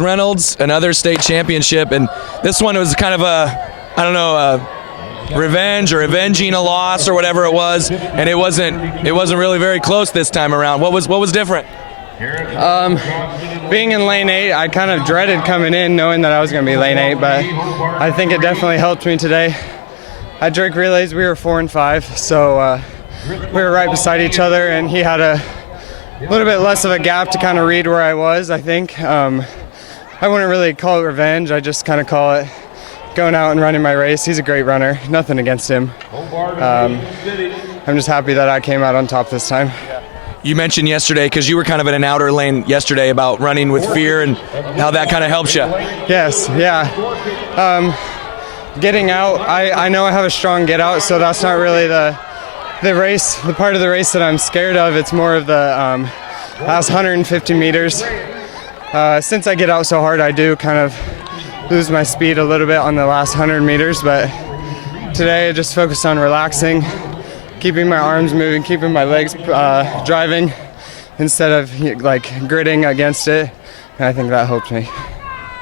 Reynolds, another state championship, and this one was kind of revenge or avenging a loss or whatever it was, and it wasn't really very close this time around. What was different? Being in lane 8, I kind of dreaded coming in knowing that I was going to be lane 8, but I think it definitely helped me today. At Drake Relays, we were 4 and 5, so we were right beside each other, and he had a little bit less of a gap to kind of read where I was, I think. I wouldn't really call it revenge. I just kind of call it going out and running my race. He's a great runner. Nothing against him. I'm just happy that I came out on top this time. You mentioned yesterday, because you were kind of in an outer lane yesterday, about running with fear and how that kind of helps you. Yes, yeah. Getting out, I know I have a strong get out, so that's not really the part of the race that I'm scared of. It's more of the last 150 meters. Since I get out so hard, I do kind of lose my speed a little bit on the last 100 meters, but today I just focused on relaxing, keeping my arms moving, keeping my legs driving instead of like gritting against it, and I think that helped me.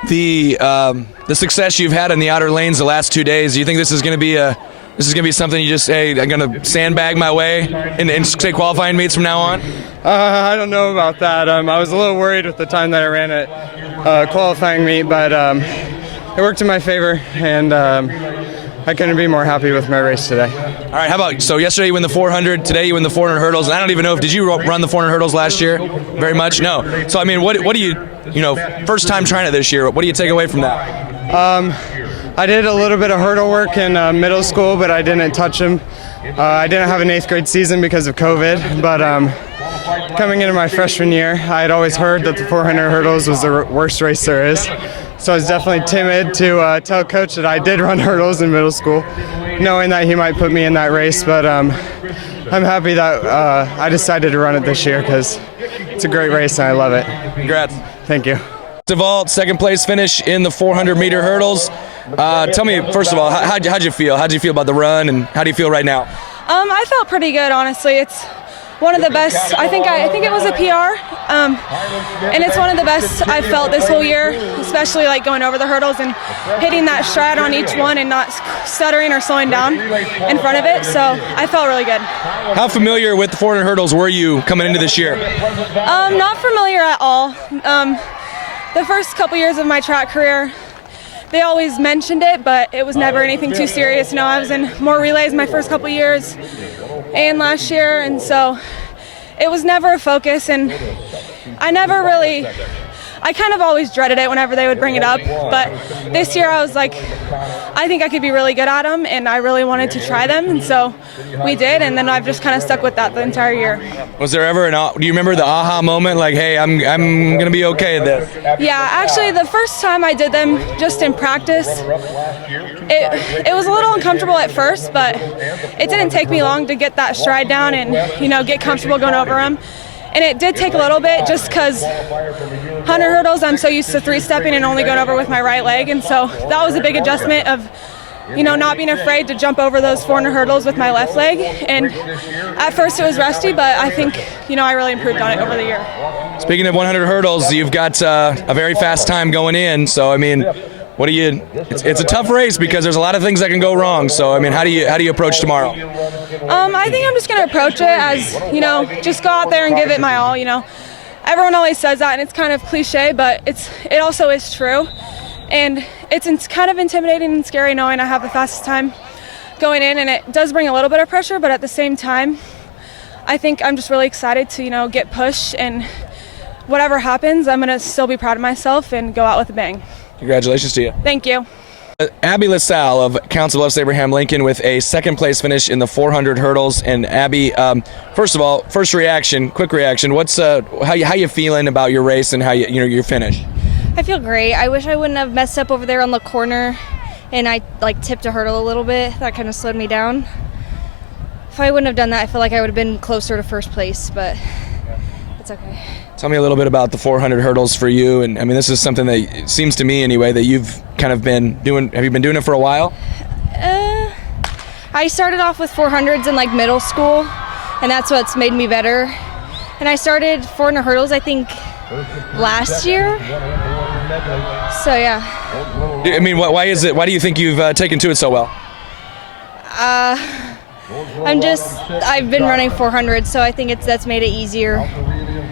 The success you've had in the outer lanes the last 2 days, do you think this is going to be something you just say, I'm going to sandbag my way and say qualifying meets from now on? I don't know about that. I was a little worried with the time that I ran at qualifying meet, but it worked in my favor, and I couldn't be more happy with my race today. All right, how about, so yesterday you win the 400, today you win the 400 hurdles, and I don't even know did you run the 400 hurdles last year? Very much? No. So, I mean, what do you first time trying it this year, what do you take away from that? I did a little bit of hurdle work in middle school, but I didn't touch them. I didn't have an 8th grade season because of COVID, but coming into my freshman year, I had always heard that the 400 hurdles was the worst race there is. So I was definitely timid to tell Coach that I did run hurdles in middle school, knowing that he might put me in that race, but I'm happy that I decided to run it this year because it's a great race and I love it. Congrats. Thank you. Devault, second place finish in the 400-meter hurdles. Tell me, first of all, how'd you feel? How'd you feel about the run, and how do you feel right now? I felt pretty good, honestly. It's one of the best. I think it was a PR, and it's one of the best I've felt this whole year, especially like going over the hurdles and hitting that stride on each one and not stuttering or slowing down in front of it. So I felt really good. How familiar with the 400 hurdles were you coming into this year? Not familiar at all. The first couple years of my track career, they always mentioned it, but it was never anything too serious. I was in more relays my first couple years and last year, and so it was never a focus, and I kind of always dreaded it whenever they would bring it up, but this year I was like, I think I could be really good at them, and I really wanted to try them, and so we did, and then I've just kind of stuck with that the entire year. Was there ever do you remember the aha moment, like, hey, I'm going to be okay at this? Yeah, actually the first time I did them just in practice, it was a little uncomfortable at first, but it didn't take me long to get that stride down and, get comfortable going over them. And it did take a little bit just because 100 hurdles, I'm so used to 3-stepping and only going over with my right leg. And so that was a big adjustment of, not being afraid to jump over those 400 hurdles with my left leg. And at first it was rusty, but I think, I really improved on it over the year. Speaking of 100 hurdles, you've got a very fast time going in. So, I mean, it's a tough race because there's a lot of things that can go wrong. So, I mean, how do you approach tomorrow? I think I'm just going to approach it as, just go out there and give it my all, Everyone always says that, and it's kind of cliche, but it also is true. And it's kind of intimidating and scary knowing I have the fastest time going in, and it does bring a little bit of pressure, but at the same time, I think I'm just really excited to, get pushed, and whatever happens, I'm going to still be proud of myself and go out with a bang. Congratulations to you. Thank you. Abby Lasalle of Council Bluffs Abraham Lincoln with a second place finish in the 400 hurdles. And Abby, first of all, quick reaction. What's how you feeling about your race and how your finish? I feel great. I wish I wouldn't have messed up over there on the corner, and I tipped a hurdle a little bit. That kind of slowed me down. If I wouldn't have done that, I feel like I would have been closer to first place, but it's okay. Tell me a little bit about the 400 hurdles for you, and I mean, this is something that it seems to me anyway that you've kind of been doing. Have you been doing it for a while? I started off with 400s in middle school, and that's what's made me better. And I started 400 hurdles, I think, last year. So yeah. I mean, why is it? Why do you think you've taken to it so well? I've been running 400, so I think that's made it easier.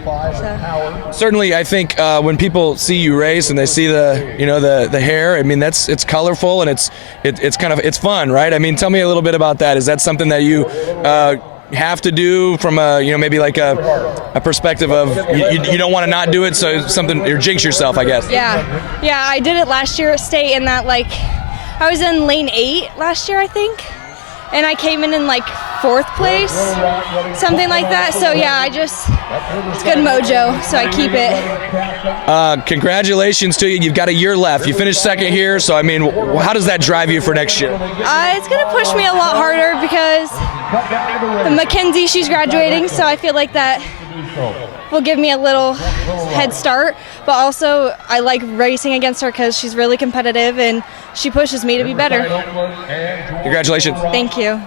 So. Certainly, I think when people see you race and they see the hair, I mean it's colorful and it's fun, right? I mean, tell me a little bit about that. Is that something that you have to do from maybe like a perspective of you don't want to not do it, so something or jinx yourself, I guess? Yeah, I did it last year at state, and that I was in lane 8 last year, I think. And I came in like 4th place, something like that. So yeah, it's good mojo, so I keep it. Congratulations to you. You've got a year left. You finished 2nd here, so I mean, how does that drive you for next year? It's gonna push me a lot harder because Mackenzie, she's graduating, so I feel like that will give me a little head start. But also, I like racing against her because she's really competitive and she pushes me to be better. Congratulations. Thank you.